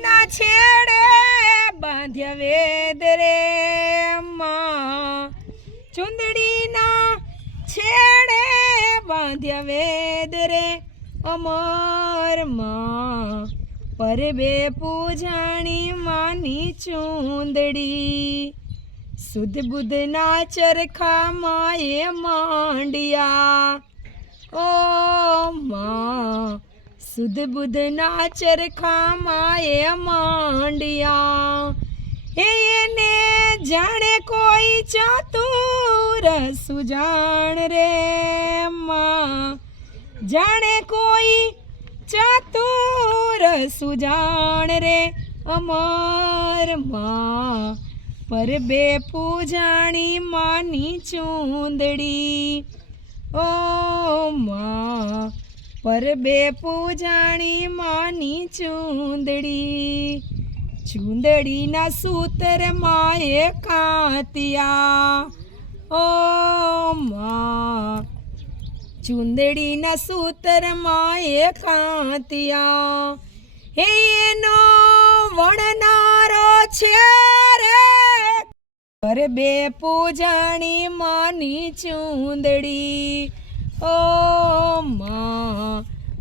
ચુંદડીના છેડે બાંધ્યા વેદ રે ચુંદડીના છેડે બાંધ્યા વેદ રે અમરમાં. પરબે પૂજાણી માની ચુંદડી. સુધ બુધના ચરખા માએ માંડિયા. ઓ માં. સુધ બુધના ચરખા માએ માંડિયા. હે એને જાણે કોઈ ચાતુર સુજાણ રે માં. જાણે કોઈ ચાતુર સુજાણ રે અમરમાં. પર બે પૂજાણી માની ચૂંદડી. ઓ માં. પર બે પૂજાણી માની ચૂંદડી. ચૂંદડીના સૂતર માએ કાંતિયા. ઓ મા. ચૂંદડીના સૂતર માએ કાંતિયા. હે એનો વણનારો છે રે. પર બે પૂજાણી માની ચૂંદડી. ઓ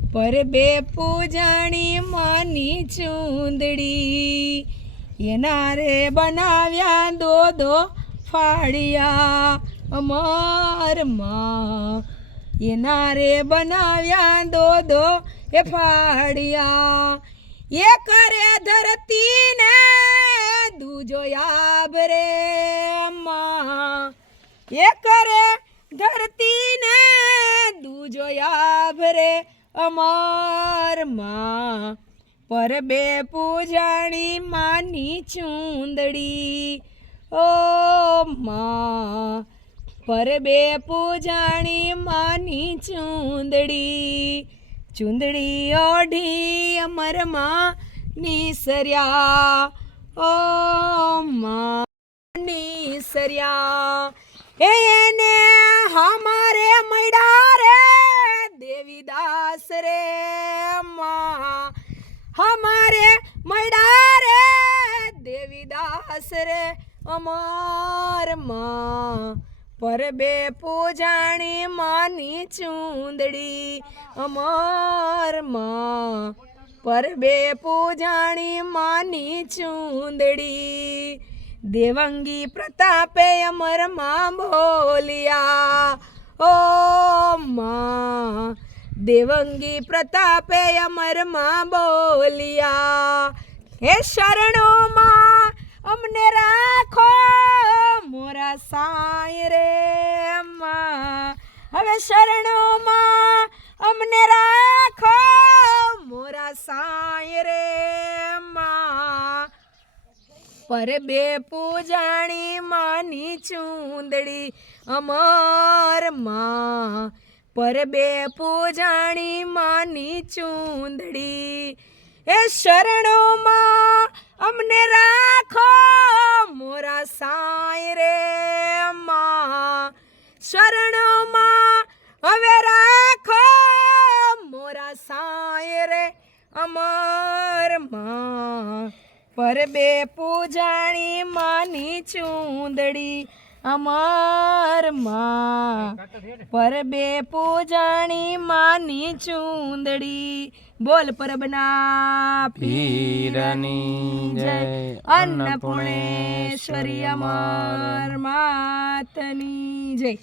માં પર બે પૂજાણી માની ચૂંદડી. એના રે બનાવ્યા દો દો ફાળિયા અમરમાં એના રે બનાવ્યા દો દો એ ફાળિયા. એ કરે ધરતી ને દૂજો યાબ રે માં એ કરે ધરતી ને દૂજો યાબ રે અમરમાં. પર બે પૂજાણી માની ચૂંદડી. ઓ માં. પર બે પૂજાણી માની ચૂંદડી. ચૂંદડી ઓઢી અમરમાં નિસર્યા. ઓ માં નિસર્યા. એને હમારે મૈડા રે દેવીદાસ હમારે મૈડા રે, દેવીદાસ રે, અમારમાં. પર બે પૂજાણી માની ચૂંદડી, અમારમાં. પર બે પૂજાણી માની ચૂંદડી, દેવંગી પ્રતાપે અમરમાં બોલિયા, ઓ માં દેવંગી પ્રતાપે અમરમાં બોલિયા, હે શરણોમાં અમને રાખો મોરા સાય રે હવે શરણોમાં અમને રાખો મોરા સાય રે પર બે પૂજાણી માની ચૂંદડી અમર પર બે પૂજાણી માની ચૂંદડી. એ શરણોમાં અમને રાખો, મોરા સાય રે માં. શરણોમાં હવે રાખો, મોરા સાય રે અમરમાં. પર બે પૂજાણી માની ચૂંદડી. અમરમાં. પર બે પૂજાણી માની ચૂંદડી. બોલ પરબના પીરની જય. અન્નપૂર્ણેશ્વરી અમર. માતની જય.